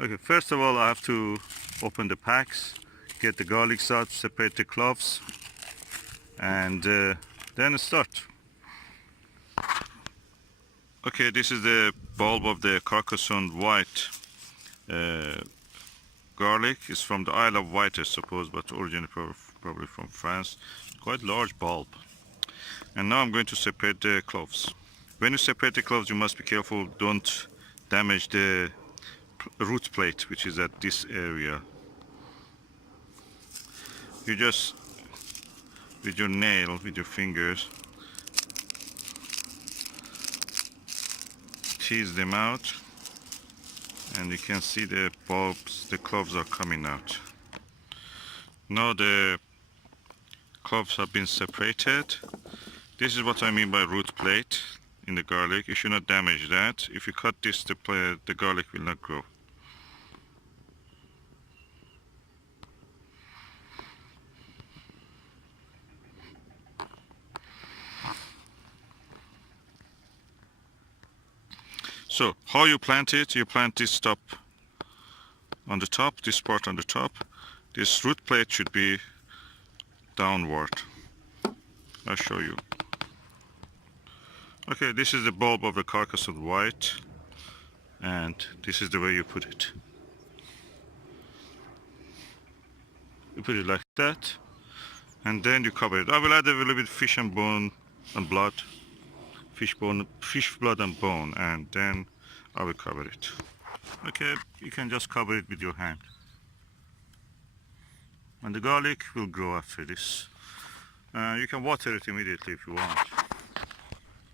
Okay, first of all I have to open the packs, get the garlics out, separate the cloves, and then start. Okay, this is the bulb of the Carcassonne white garlic. It's from the Isle of Wight, I suppose, but originally probably from France. Quite large bulb. And now I'm going to separate the cloves. When you separate the cloves, you must be careful, don't damage the root plate, which is at this area. You just, with your nail, with your fingers, tease them out, and you can see the bulbs, the cloves are coming out. Now the cloves have been separated. This is what I mean by root plate in the garlic. You should not damage that. If you cut this, the garlic will not grow. So, how you plant it? You plant this top on the top, this part on the top. This root plate should be downward. I'll show you. Okay, this is the bulb of the Carcassonne white, and this is the way you put it. You put it like that, and then you cover it. I will add a little bit fish and bone and blood. Fish blood and bone, and then I will cover it. Okay, you can just cover it with your hand. And the garlic will grow after this. You can water it immediately if you want.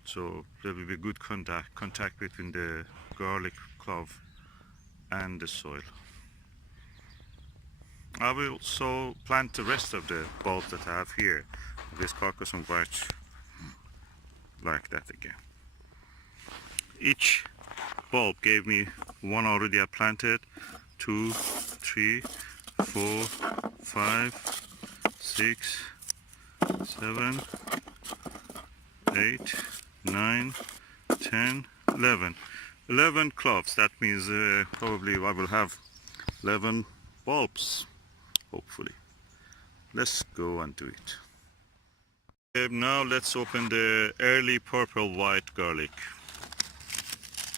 So there will be good contact between the garlic clove and the soil. I will also plant the rest of the bulbs that I have here. This Carcassonne white, like that again. Each bulb gave me one already I planted, 2, 3, 4, 5, 6, 7, 8, 9, 10, 11. 11 cloves. That means probably I will have 11 bulbs, hopefully. Let's go and do it. Now let's open the early purple white garlic.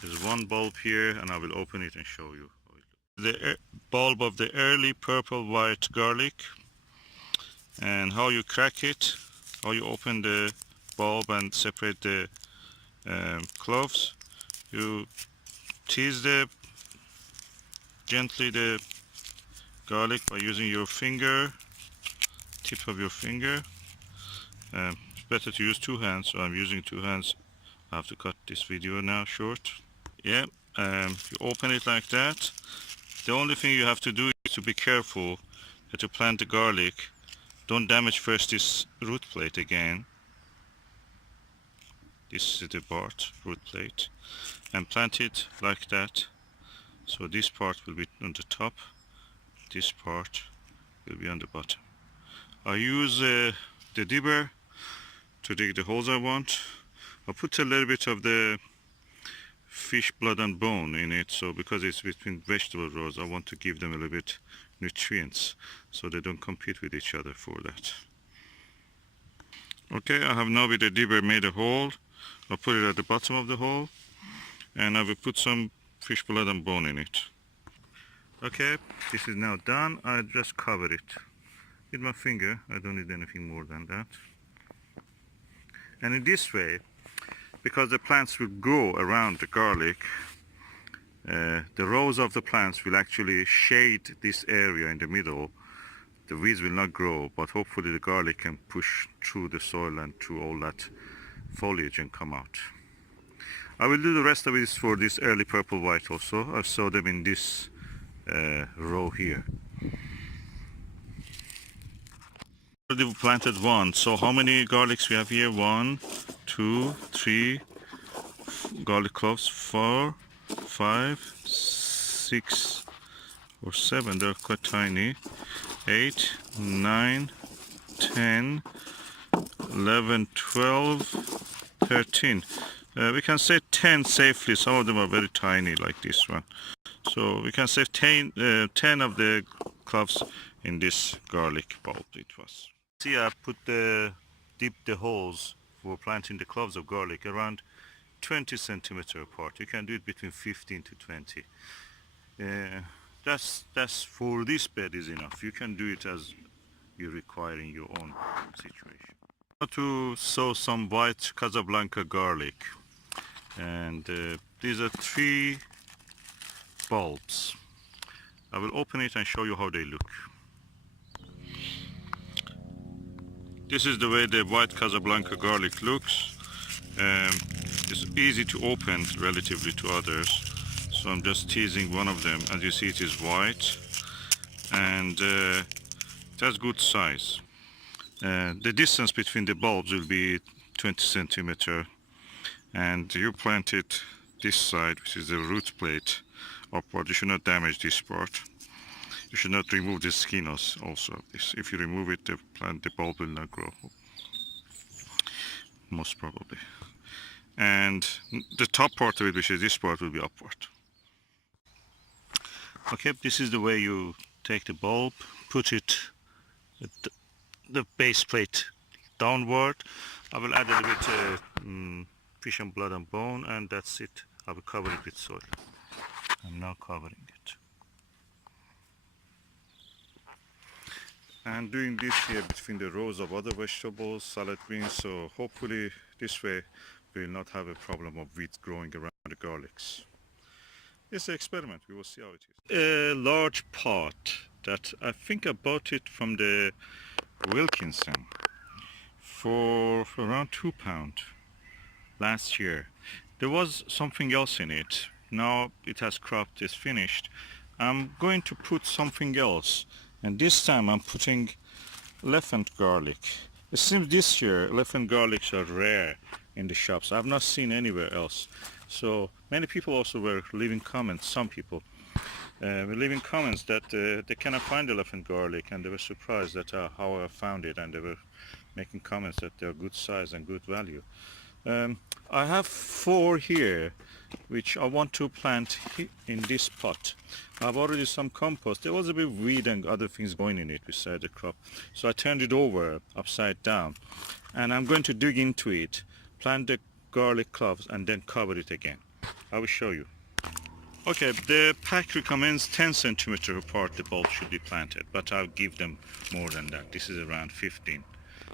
There's one bulb here, and I will open it and show you. The bulb of the early purple white garlic, and how you crack it, how you open the bulb and separate the cloves. You tease gently the garlic by using your finger, tip of your finger. It's better to use 2 hands, so I'm using 2 hands. I have to cut this video now short. Yeah, you open it like that. The only thing you have to do is to be careful that you plant the garlic. Don't damage first this root plate again. This is the root plate, and plant it like that. So this part will be on the top, this part will be on the bottom. I use the dibber to dig the holes I want. I put a little bit of the fish blood and bone in it, so because it's between vegetable rows, I want to give them a little bit nutrients so they don't compete with each other for that. Okay, I have now with the dibber made a hole. I'll put it at the bottom of the hole, and I will put some fish blood and bone in it. Okay, this is now done. I just cover it with my finger. I don't need anything more than that. And in this way, because the plants will grow around the garlic, the rows of the plants will actually shade this area in the middle. The weeds will not grow, but hopefully the garlic can push through the soil and through all that foliage and come out. I will do the rest of it for this early purple white also. I saw them in this row here. Already planted one. So how many garlics we have here? 1, 2, 3 garlic cloves, 4, 5, 6 or 7. They're quite tiny. 8, 9, 10, 11, 12, 13. We can say 10 safely. Some of them are very tiny like this one. So we can save 10 of the cloves in this garlic bulb it was. See, I put deep the holes for planting the cloves of garlic around 20 centimeter apart. You can do it between 15 to 20. That's for this bed is enough. You can do it as you require in your own situation. Now to sow some white Casablanca garlic, and these are 3 bulbs. I will open it and show you how they look. This is the way the white Casablanca garlic looks. It's easy to open relatively to others, so I'm just teasing one of them. As you see, it is white and it has good size. The distance between the bulbs will be 20 centimeter, and you plant it this side, which is the root plate, upward. You should not damage this part. You should not remove the skin also of this. If you remove it, the bulb will not grow, most probably. And the top part of it, which is this part, will be upward. Okay, this is the way you take the bulb, put it at the base plate downward. I will add a little bit fish and blood and bone, and that's it. I will cover it with soil. I'm now covering it. And doing this here between the rows of other vegetables, salad greens, so hopefully this way we will not have a problem of weeds growing around the garlics. It's an experiment, we will see how it is. A large pot that I think I bought it from the Wilkinson for around £2 last year. There was something else in it. Now it has cropped, it's finished. I'm going to put something else, and this time I'm putting elephant garlic. It seems this year elephant garlics are rare in the shops. I've not seen anywhere else. So many people also were leaving comments, some people were leaving comments that they cannot find elephant garlic, and they were surprised at how I found it, and they were making comments that they're good size and good value. I have 4 here which I want to plant in this pot. I've already some compost. There was a bit of weed and other things going in it beside the crop, so I turned it over upside down, and I'm going to dig into it, plant the garlic cloves, and then cover it again. I will show you. Okay, the pack recommends 10 centimeter apart the bulb should be planted, but I'll give them more than that. This is around 15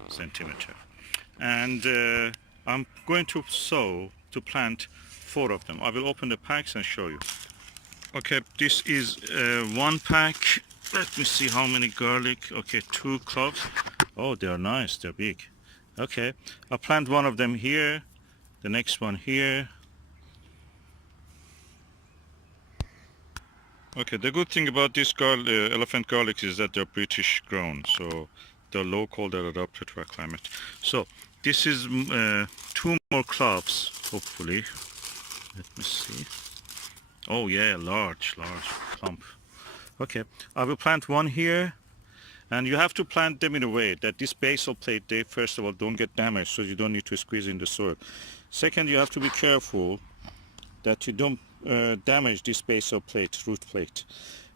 centimeter, and I'm going to plant 4 of them. I will open the packs and show you. Okay, this is 1 pack. Let me see how many garlic. Okay, 2 cloves. Oh, they're nice, they're big. Okay, I'll plant one of them here, the next one here. Okay, the good thing about this elephant garlic is that they're British grown, so they're local, they're adapted to our climate. So this is 2 more cloves, hopefully. Let me see. Oh yeah, large clump. Okay, I will plant one here, and you have to plant them in a way that this basal plate, they first of all don't get damaged, so you don't need to squeeze in the soil. Second, you have to be careful that you don't damage this basal plate, root plate.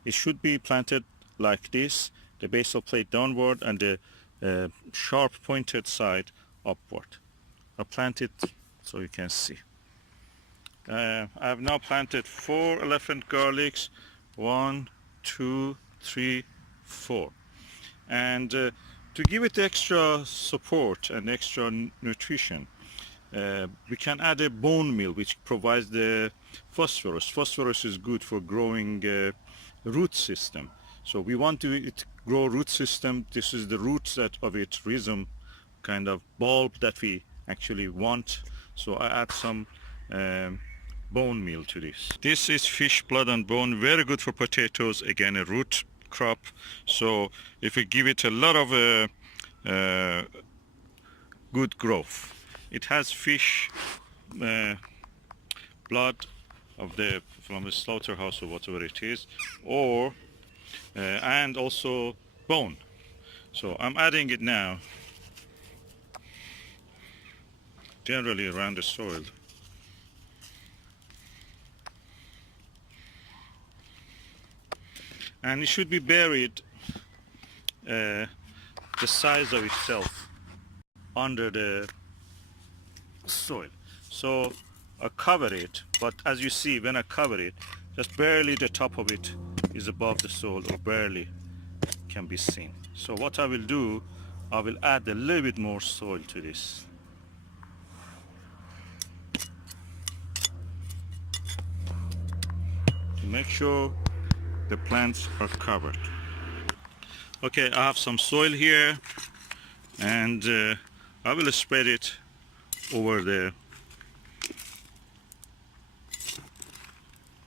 It should be planted like this, the basal plate downward and the sharp pointed side upward. I'll plant it so you can see. I've now planted 4 elephant garlics. 1, 2, 3, 4. And to give it extra support and extra nutrition, we can add a bone meal which provides the phosphorus. Phosphorus is good for growing root system. So we want to grow root system. This is the roots of its rhizome kind of bulb that we actually want. So I add some bone meal to this. This is fish blood and bone, very good for potatoes, again a root crop. So if we give it a lot of good growth. It has fish blood from the slaughterhouse or whatever it is, or and also bone. So I'm adding it now, generally around the soil. and it should be buried the size of itself under the soil. So I cover it, but as you see, when I cover it, just barely the top of it is above the soil, or barely can be seen. So what I will do, I will add a little bit more soil to this. To make sure the plants are covered. Okay, I have some soil here, and I will spread it over the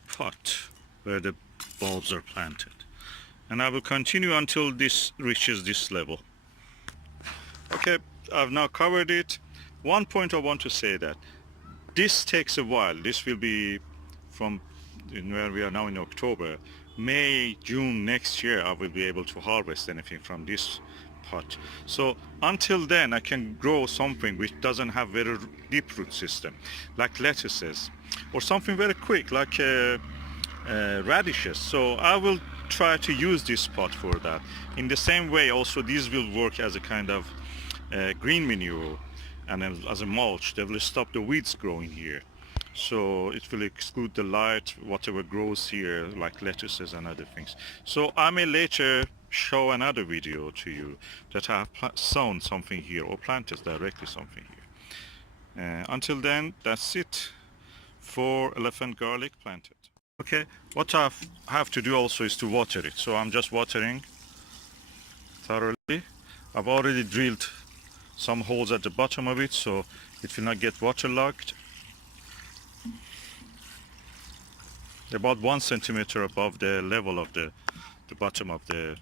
pot where the bulbs are planted, and I will continue until this reaches this level. Okay, I've now covered it. One point I want to say that this takes a while. This will be from where we are now in October. May, June next year I will be able to harvest anything from this pot. So until then I can grow something which doesn't have very deep root system, like lettuces, or something very quick like radishes. So I will try to use this pot for that. In the same way also, these will work as a kind of green manure, and as a mulch. They will stop the weeds growing here, so it will exclude the light, whatever grows here, like lettuces and other things. So I may later show another video to you that I have sown something here, or planted directly something here. Until then, that's it for elephant garlic planted. Okay, what I have to do also is to water it. So I'm just watering thoroughly. I've already drilled some holes at the bottom of it, so it will not get waterlogged. About 1 centimeter above the level of the bottom of the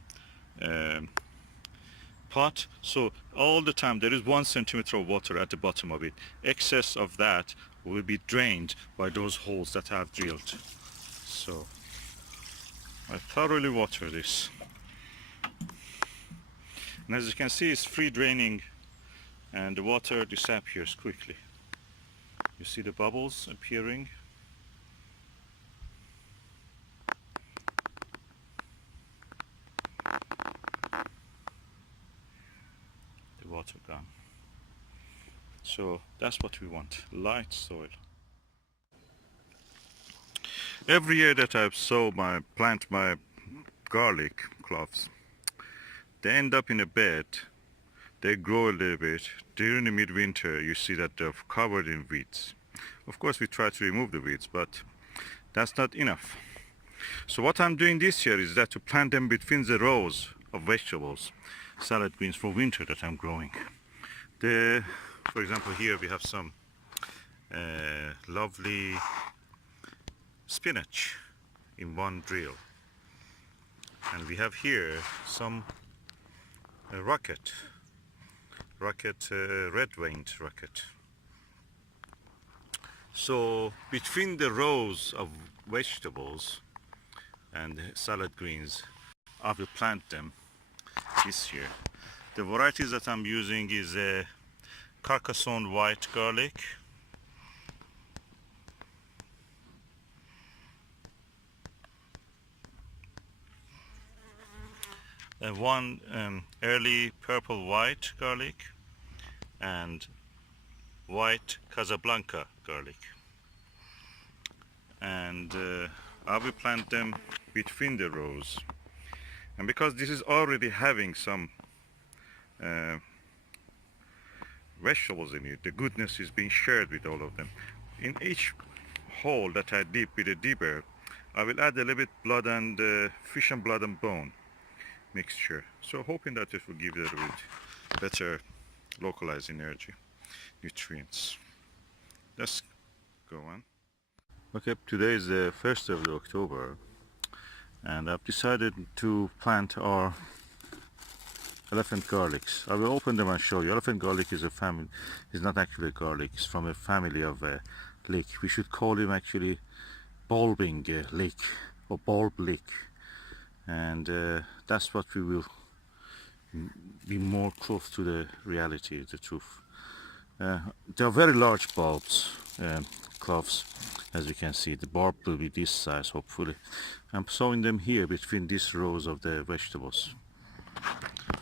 pot. So all the time there is 1 centimeter of water at the bottom of it. Excess of that will be drained by those holes that I have drilled. So I thoroughly water this, and as you can see, it's free draining and the water disappears quickly. You see the bubbles appearing. The water gone. So that's what we want, light soil. Every year that I plant my garlic cloves, they end up in a bed. They grow a little bit. During the midwinter, you see that they're covered in weeds. Of course, we try to remove the weeds, but that's not enough. So what I'm doing this year is that to plant them between the rows of vegetables, salad greens for winter that I'm growing. For example, here we have some lovely spinach in one drill, and we have here some rocket, red-veined rocket. So between the rows of vegetables and salad greens, I will plant them this year. The varieties that I'm using is a Carcassonne white garlic, one early purple white garlic, and white Casablanca garlic. And I will plant them between the rows. And because this is already having some vegetables in it, the goodness is being shared with all of them. In each hole that I dip with a dipper, I will add a little bit blood and fish and blood and bone mixture. So hoping that it will give it a little bit better localized energy, nutrients. Let's go on. Okay, today is the 1st of October, and I've decided to plant our elephant garlics. I will open them and show you. Elephant garlic is a family, is not actually a garlic, it's from a family of leek. We should call him actually bulbing leek, or bulb leek, and that's what we will be more close to the reality, the truth. They are very large bulbs, cloves, As you can see, the bulb will be this size, hopefully. I'm sowing them here between these rows of the vegetables.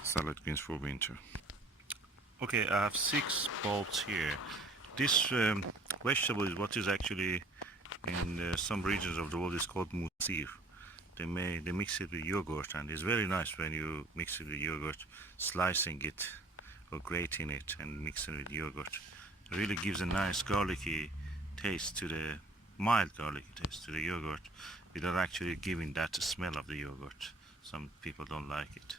Salad greens for winter. Okay, I have 6 bulbs here. This vegetable is what is actually in some regions of the world is called musir. They mix it with yogurt, and it's very nice when you mix it with yogurt, slicing it or grating it and mixing it with yogurt. It really gives a nice garlicky taste to the mild garlicky taste to the yogurt without actually giving that smell of the yogurt. Some people don't like it.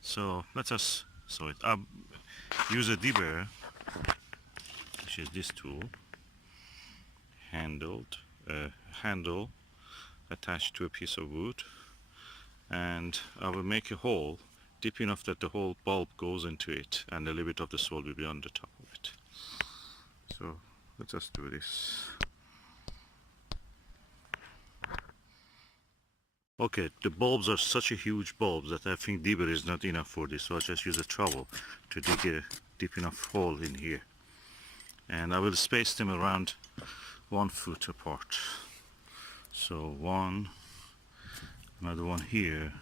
So let us sow it. Use a dibber, which is this tool, handle attached to a piece of wood, and I will make a hole deep enough that the whole bulb goes into it and a little bit of the soil will be on the top of it. So let us do this. Okay, the bulbs are such a huge bulbs that I think dibber is not enough for this, so I'll just use a trowel to dig a deep enough hole in here, and I will space them around 1 foot apart. So one, another one here,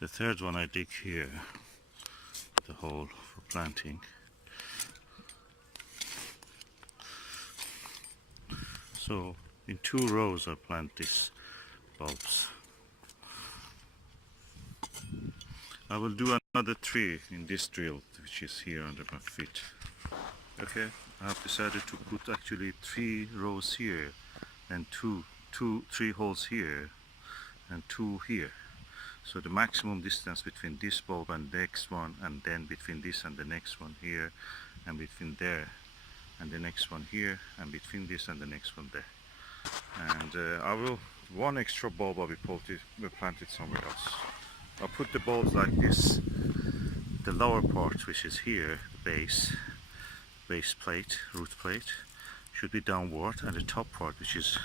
the third one I dig here, the hole for planting. So in 2 rows I plant these bulbs. I will do another 3 in this drill, which is here under my feet. Okay, I have decided to put actually 3 rows here and 3 holes here and 2 here. So the maximum distance between this bulb and the next one, and then between this and the next one here, and between there and the next one here, and between this and the next one there. And one extra bulb will be planted somewhere else. I'll put the bulbs like this. The lower part, which is here, the base plate, root plate, should be downward, and the top part, which is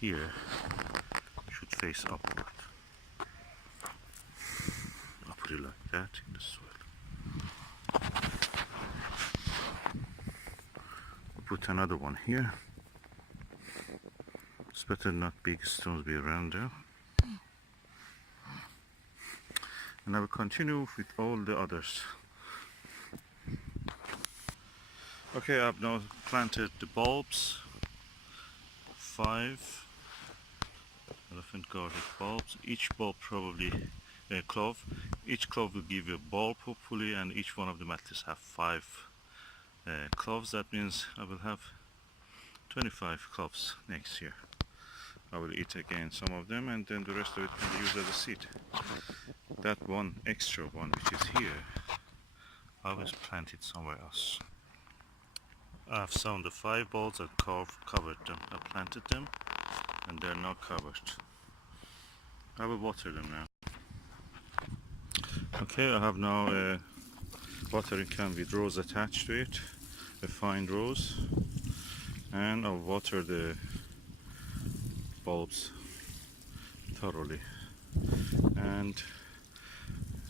here, should face upward. I'll put it like that in the soil. I'll put another one here. It's better not big stones be around there. And I will continue with all the others. Okay, I've now planted the bulbs. 5 elephant garlic bulbs. Each bulb probably a clove. Each clove will give you a bulb hopefully, and each one of them at least have 5 cloves. That means I will have 25 cloves next year. I will eat again some of them, and then the rest of it can be used as a seed. That one extra one which is here, I will plant it somewhere else. I've sown the 5 bulbs and covered them. I planted them and they're now covered. I will water them now. Okay, I have now a watering can with rose attached to it, a fine rose, and I'll water the bulbs thoroughly. And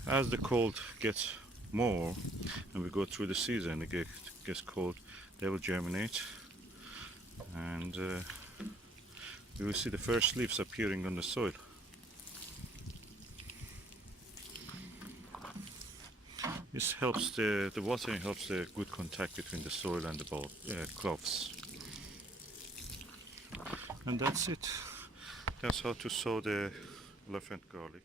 as the cold gets more and we go through the season, it gets cold, they will germinate, and you will see the first leaves appearing on the soil. This helps the watering helps the good contact between the soil and the cloves. And that's it. That's how to sow the elephant garlic.